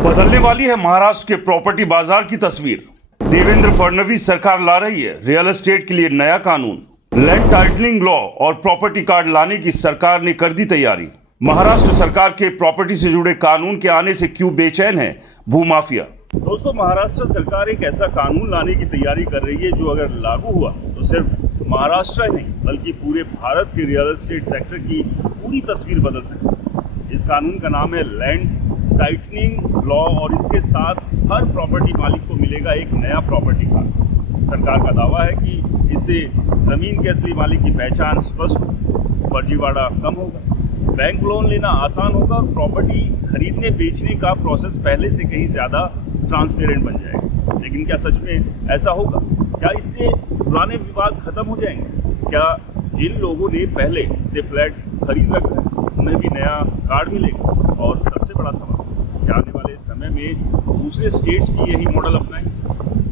बदलने वाली है महाराष्ट्र के प्रॉपर्टी बाजार की तस्वीर। देवेंद्र फडणवीस सरकार ला रही है रियल एस्टेट के लिए नया कानून। लैंड टाइटनिंग लॉ और प्रॉपर्टी कार्ड लाने की सरकार ने कर दी तैयारी। महाराष्ट्र सरकार के प्रॉपर्टी से जुड़े कानून के आने से क्यों बेचैन है भूमाफिया। दोस्तों, महाराष्ट्र सरकार एक ऐसा कानून लाने की तैयारी कर रही है जो अगर लागू हुआ तो सिर्फ महाराष्ट्र नहीं बल्कि पूरे भारत के रियल एस्टेट सेक्टर की पूरी तस्वीर बदल सकती है। इस कानून का नाम है लैंड टाइटनिंग लॉ और इसके साथ हर प्रॉपर्टी मालिक को मिलेगा एक नया प्रॉपर्टी कार्ड। सरकार का दावा है कि इससे ज़मीन के असली मालिक की पहचान स्पष्ट होगी, फर्जीवाड़ा कम होगा, बैंक लोन लेना आसान होगा और प्रॉपर्टी खरीदने बेचने का प्रोसेस पहले से कहीं ज़्यादा ट्रांसपेरेंट बन जाएगा। लेकिन क्या सच में ऐसा होगा? क्या इससे पुराने विवाद खत्म हो जाएंगे? क्या जिन लोगों ने पहले से फ्लैट खरीद रखा है उन्हें भी नया कार्ड मिलेगा? और सबसे बड़ा सवाल, क्या आने वाले समय में दूसरे स्टेट्स भी यही मॉडल अपनाएंगे?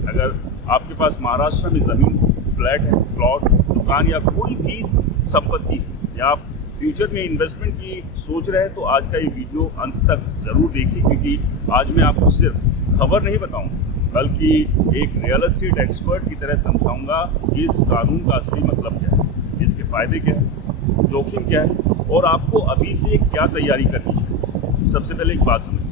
अगर आपके पास महाराष्ट्र में ज़मीन, फ्लैट है, प्लॉट, दुकान या कोई भी संपत्ति है या आप फ्यूचर में इन्वेस्टमेंट की सोच रहे हैं तो आज का ये वीडियो अंत तक ज़रूर देखिए, क्योंकि आज मैं आपको सिर्फ खबर नहीं बताऊंगा बल्कि एक रियल एस्टेट एक्सपर्ट की तरह समझाऊंगा कि इस कानून का असली मतलब क्या है, इसके फ़ायदे क्या है, जोखिम क्या है और आपको अभी से क्या तैयारी करनी चाहिए। सबसे पहले एक बात समझिए,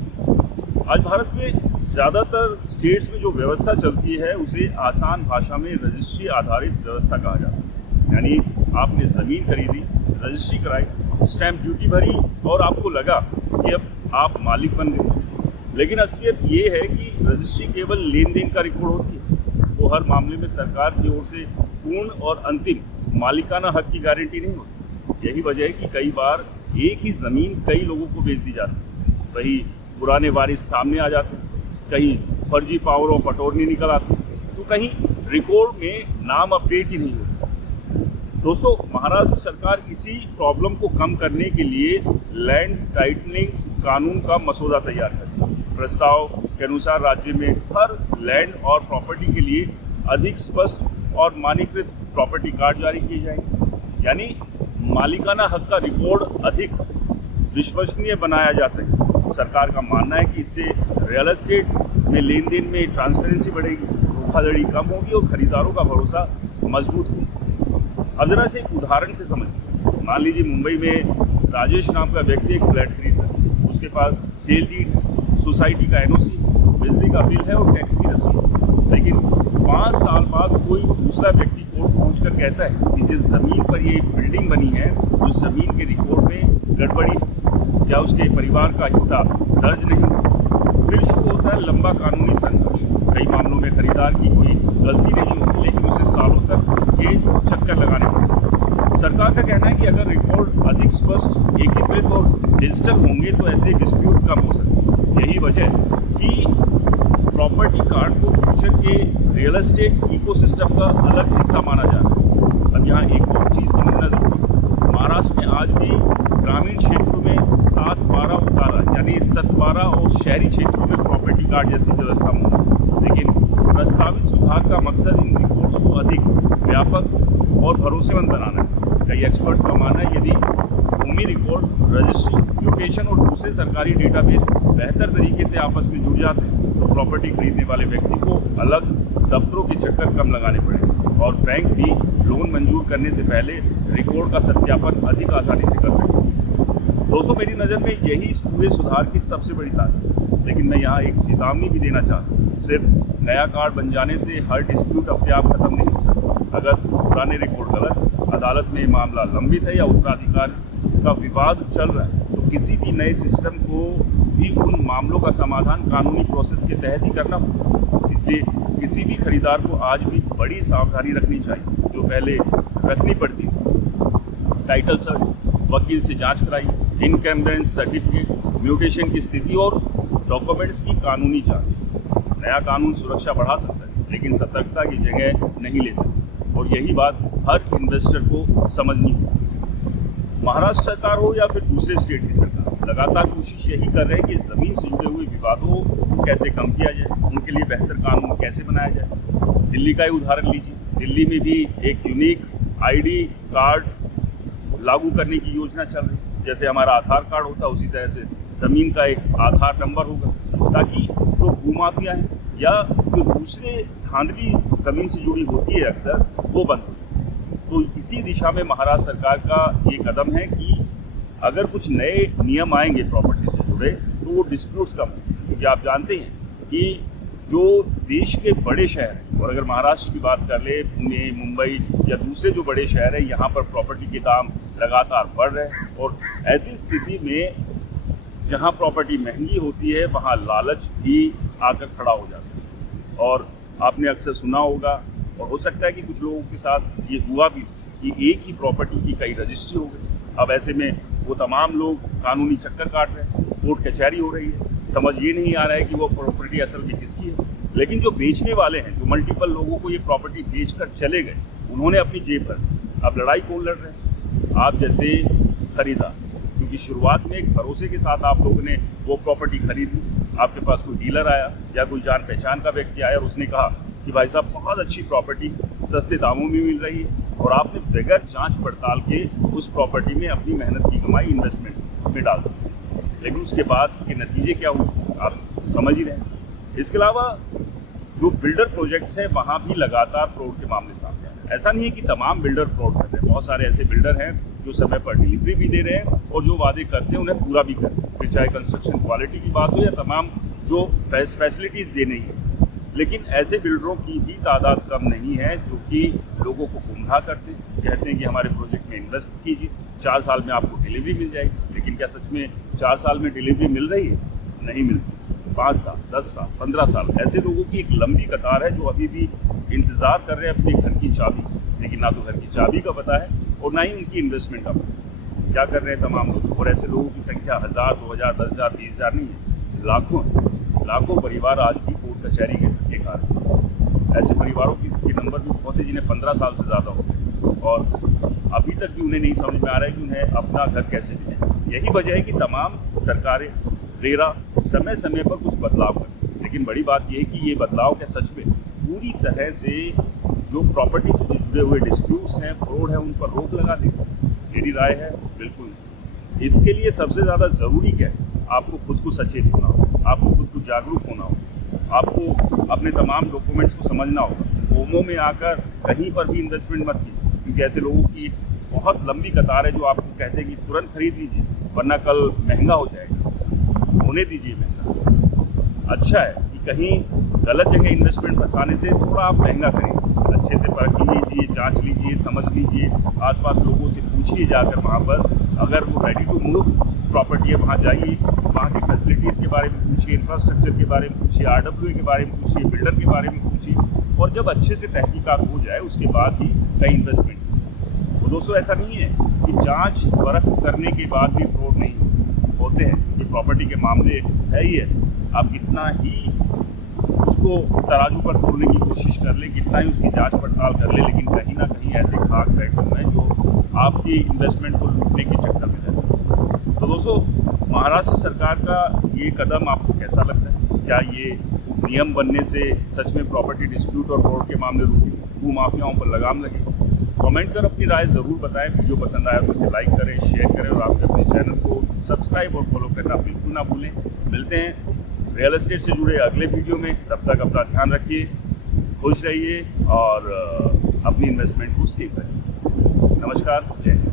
आज भारत में ज़्यादातर स्टेट्स में जो व्यवस्था चलती है उसे आसान भाषा में रजिस्ट्री आधारित व्यवस्था कहा जाता है। यानी आपने ज़मीन खरीदी, रजिस्ट्री कराई, स्टैंप ड्यूटी भरी और आपको लगा कि अब आप मालिक बन गए। लेकिन असलियत ये है कि रजिस्ट्री केवल लेन देन का रिकॉर्ड होती है, वो हर मामले में सरकार की ओर से पूर्ण और अंतिम मालिकाना हक की गारंटी नहीं होती। यही वजह है कि कई बार एक ही ज़मीन कई लोगों को बेच दी जाती है, कहीं पुराने वारिस सामने आ जाते हैं, कहीं फर्जी पावर ऑफ अटॉर्नी निकल आते हैं, तो कहीं रिकॉर्ड में नाम अपडेट ही नहीं होता। दोस्तों, महाराष्ट्र सरकार इसी प्रॉब्लम को कम करने के लिए लैंड टाइटनिंग कानून का मसौदा तैयार करती है। प्रस्ताव के अनुसार राज्य में हर लैंड और प्रॉपर्टी के लिए अधिक स्पष्ट और मानकीकृत प्रॉपर्टी कार्ड जारी किए जाएंगे, यानी मालिकाना हक का रिकॉर्ड अधिक विश्वसनीय बनाया जा सके। सरकार का मानना है कि इससे रियल एस्टेट में लेन देन में ट्रांसपेरेंसी बढ़ेगी, धोखाधड़ी कम होगी और खरीदारों का भरोसा मजबूत होगा। अब जरा से एक उदाहरण से समझिए। मान लीजिए मुंबई में राजेश नाम का व्यक्ति एक फ्लैट खरीद रहा है, उसके पास सेल डीड, सोसाइटी का एनओसी, बिजली का बिल है और टैक्स की रसीद। लेकिन 5 साल बाद कोई दूसरा व्यक्ति कोर्ट पहुंचकर कहता है कि जिस ज़मीन पर ये बिल्डिंग बनी है उस ज़मीन के रिकॉर्ड में गड़बड़ी या उसके परिवार का हिस्सा दर्ज नहीं। फिर शुरू होता है लंबा कानूनी संघर्ष। कई मामलों में खरीदार की कोई गलती नहीं होती, लेकिन उसे सालों तक ये चक्कर लगाने पड़ते। सरकार का कहना है कि अगर रिकॉर्ड अधिक स्पष्ट, एकीकृत और डिजिटल होंगे तो ऐसे डिस्प्यूट कम हो सकते हैं। यही वजह है कि प्रॉपर्टी कार्ड को फ्यूचर के रियल एस्टेट इकोसिस्टम का अलग हिस्सा माना जा रहा है। अब यहाँ एक और चीज़ समझना जरूरी है, महाराष्ट्र में आज भी ग्रामीण क्षेत्रों में 7/12 उतारा यानी 7/12 और शहरी क्षेत्रों में प्रॉपर्टी कार्ड जैसी व्यवस्था मौजूद है। लेकिन प्रस्तावित सुधार का मकसद इन रिकॉर्ड्स को अधिक व्यापक और भरोसेमंद बनाना है। कई एक्सपर्ट्स का मानना है यदि भूमि रिकॉर्ड, रजिस्ट्री, म्यूटेशन और दूसरे सरकारी डेटाबेस बेहतर तरीके से आपस में जुड़ जाते हैं तो प्रॉपर्टी खरीदने वाले व्यक्ति को अलग दफ्तरों के चक्कर कम लगाने पड़ेंगे और बैंक भी लोन मंजूर करने से पहले रिकॉर्ड का सत्यापन अधिक आसानी से कर सकते हैं। दोस्तों, मेरी नज़र में यही इस पूरे सुधार की सबसे बड़ी ताकत है। लेकिन मैं यहाँ एक चेतावनी भी देना चाहता हूँ, सिर्फ नया कार्ड बन जाने से हर डिस्प्यूट अपने आप खत्म नहीं हो सकता। अगर पुराने रिकॉर्ड गलत, अदालत में मामला लंबित है या उत्तराधिकार का विवाद चल रहा है तो किसी भी नए सिस्टम को भी उन मामलों का समाधान कानूनी प्रोसेस के तहत ही करना होगा। इसलिए किसी भी खरीदार को आज भी बड़ी सावधानी रखनी चाहिए जो पहले रखनी पड़ती थी। टाइटल सर्च, वकील से जांच कराई, इनकम्बेंस सर्टिफिकेट, म्यूटेशन की स्थिति और डॉक्यूमेंट्स की कानूनी जांच। नया कानून सुरक्षा बढ़ा सकता है लेकिन सतर्कता की जगह नहीं ले सकता और यही बात हर इन्वेस्टर को समझनी होगी। महाराष्ट्र सरकार हो या फिर दूसरे स्टेट की सरकार, लगातार कोशिश यही कर रहे हैं कि ज़मीन से जुड़े हुए विवादों को कैसे कम किया जाए, उनके लिए बेहतर कानून कैसे बनाया जाए। दिल्ली का ही उदाहरण लीजिए, दिल्ली में भी एक यूनिक आईडी कार्ड लागू करने की योजना चल रही है। जैसे हमारा आधार कार्ड होता है उसी तरह से ज़मीन का एक आधार नंबर होगा ताकि जो भूमाफिया है या जो दूसरे धांधली ज़मीन से जुड़ी होती है अक्सर, वो बंद हो। तो इसी दिशा में महाराष्ट्र सरकार का ये कदम है कि अगर कुछ नए नियम आएंगे प्रॉपर्टी से जुड़े तो वो डिस्प्यूट्स कम होंगे, क्योंकि आप जानते हैं कि जो देश के बड़े शहर हैं, और अगर महाराष्ट्र की बात कर ले, पुणे, मुंबई या दूसरे जो बड़े शहर हैं, यहाँ पर प्रॉपर्टी के दाम लगातार बढ़ रहे हैं। और ऐसी स्थिति में जहाँ प्रॉपर्टी महंगी होती है वहाँ लालच भी आकर खड़ा हो जाता है। और आपने अक्सर सुना होगा, और हो सकता है कि कुछ लोगों के साथ ये हुआ भी, कि एक ही प्रॉपर्टी की कई रजिस्ट्री हो गई। अब ऐसे में वो तमाम लोग कानूनी चक्कर काट रहे हैं, कोर्ट कचहरी हो रही है, समझ ये नहीं आ रहा है कि वो प्रॉपर्टी असल में किसकी है। लेकिन जो बेचने वाले हैं, जो मल्टीपल लोगों को ये प्रॉपर्टी बेचकर चले गए, उन्होंने अपनी जेब पर, अब लड़ाई कौन लड़ रहे हैं? आप जैसे खरीदार, क्योंकि शुरुआत में एक भरोसे के साथ आप लोगों ने वो प्रॉपर्टी खरीदी। आपके पास कोई डीलर आया या कोई जान पहचान का व्यक्ति आया और उसने कहा कि भाई साहब बहुत अच्छी प्रॉपर्टी सस्ते दामों में मिल रही है, और आपने बगैर जांच पड़ताल के उस प्रॉपर्टी में अपनी मेहनत की कमाई इन्वेस्टमेंट में डाल दी। लेकिन उसके बाद के नतीजे क्या हुए आप समझ ही रहे हैं। इसके अलावा जो बिल्डर प्रोजेक्ट्स हैं वहाँ भी लगातार फ्रॉड के मामले सामने आ रहे हैं। ऐसा नहीं है कि तमाम बिल्डर फ्रॉड कर रहे हैं, बहुत सारे ऐसे बिल्डर हैं जो समय पर डिलीवरी भी दे रहे हैं और जो वादे करते हैं उन्हें पूरा भी करते हैं, फिर चाहे कंस्ट्रक्शन क्वालिटी की बात हो या तमाम जो फैसिलिटीज़ देने ही है। लेकिन ऐसे बिल्डरों की भी तादाद कम नहीं है जो कि लोगों को गुमराह करते हैं, कहते हैं कि हमारे प्रोजेक्ट में इन्वेस्ट कीजिए, 4 साल में आपको डिलीवरी मिल जाएगी। लेकिन क्या सच में 4 साल में डिलीवरी मिल रही है? नहीं मिलती। 5 साल, 10 साल, 15 साल, ऐसे लोगों की एक लंबी कतार है जो अभी भी इंतज़ार कर रहे हैं अपने घर की चाबी, लेकिन ना तो घर की चाबी का पता है और ना ही उनकी इन्वेस्टमेंट का पता है। क्या कर रहे हैं तमाम लोग? और ऐसे लोगों की संख्या 1000, 2000, 10,000, 20,000 नहीं है, लाखों परिवार आज भी कोर्ट कचहरी के कारण। ऐसे परिवारों के नंबर भी बहुत है जिन्हें 15 साल से ज़्यादा हो गए और अभी तक भी उन्हें नहीं समझ में आ रहा है कि उन्हें अपना घर कैसे मिले। यही वजह है कि तमाम सरकारें, रेरा समय समय पर कुछ बदलाव करती हैं, लेकिन बड़ी बात यह है कि ये बदलाव क्या सच में पूरी तरह से जो प्रॉपर्टी से जुड़े हुए डिस्प्यूट्स हैं, फ्रॉड है, उन पर रोक लगा देगी? मेरी राय है बिल्कुल नहीं। इसके लिए सबसे ज़्यादा ज़रूरी क्या है? आपको खुद को सचेत होना होगा, आपको खुद को जागरूक होना होगा, आपको अपने तमाम डॉक्यूमेंट्स को समझना होगा। ओमो में आकर कहीं पर भी इन्वेस्टमेंट मत कीजिए, क्योंकि ऐसे लोगों की बहुत लंबी कतार है जो आपको कहते हैं कि तुरंत खरीद लीजिए वरना कल महंगा हो जाएगा। होने दीजिए महंगा। अच्छा है कि कहीं गलत जगह इन्वेस्टमेंट फंसाने से थोड़ा आप महंगा करें, अच्छे से परख लीजिए, जांच लीजिए, समझ लीजिए, आसपास लोगों से पूछिए जाकर वहाँ पर, अगर वो रेडी टू मूव प्रॉपर्टी है वहाँ जाइए, वहाँ की फैसिलिटीज़ के बारे में पूछिए, इंफ्रास्ट्रक्चर के बारे में पूछिए, RWA के बारे में पूछिए, बिल्डर के बारे में पूछिए, और जब अच्छे से तहकीकात हो जाए उसके बाद ही कहीं इन्वेस्टमेंट। तो दोस्तों ऐसा नहीं है कि जांच परख करने के बाद भी फ्रॉड नहीं होते हैं, कि प्रॉपर्टी के मामले है ही ऐसे। आप कितना ही उसको तराजू पर तोड़ने की कोशिश कर ले, कितना ही उसकी जांच पड़ताल कर ले, लेकिन कहीं ना कहीं ऐसे खाक बैठे हुए हैं जो आपकी इन्वेस्टमेंट को लूटने के चक्कर में रहते हैं। तो दोस्तों, महाराष्ट्र सरकार का ये कदम आपको कैसा लगता है? क्या ये नियम बनने से सच में प्रॉपर्टी डिस्प्यूट और फ्रॉड के मामले रुके, भूमाफियाओं पर लगाम लगे? कमेंट कर अपनी राय ज़रूर बताएं। वीडियो पसंद आया तो इसे लाइक करें, शेयर करें और आपके अपने चैनल को सब्सक्राइब और फॉलो करना बिल्कुल ना भूलें। मिलते हैं रियल एस्टेट से जुड़े अगले वीडियो में। तब तक अपना ध्यान रखिए, खुश रहिए और अपनी इन्वेस्टमेंट को सेफ रखिए। नमस्कार, जय हिंद।